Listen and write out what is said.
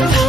love.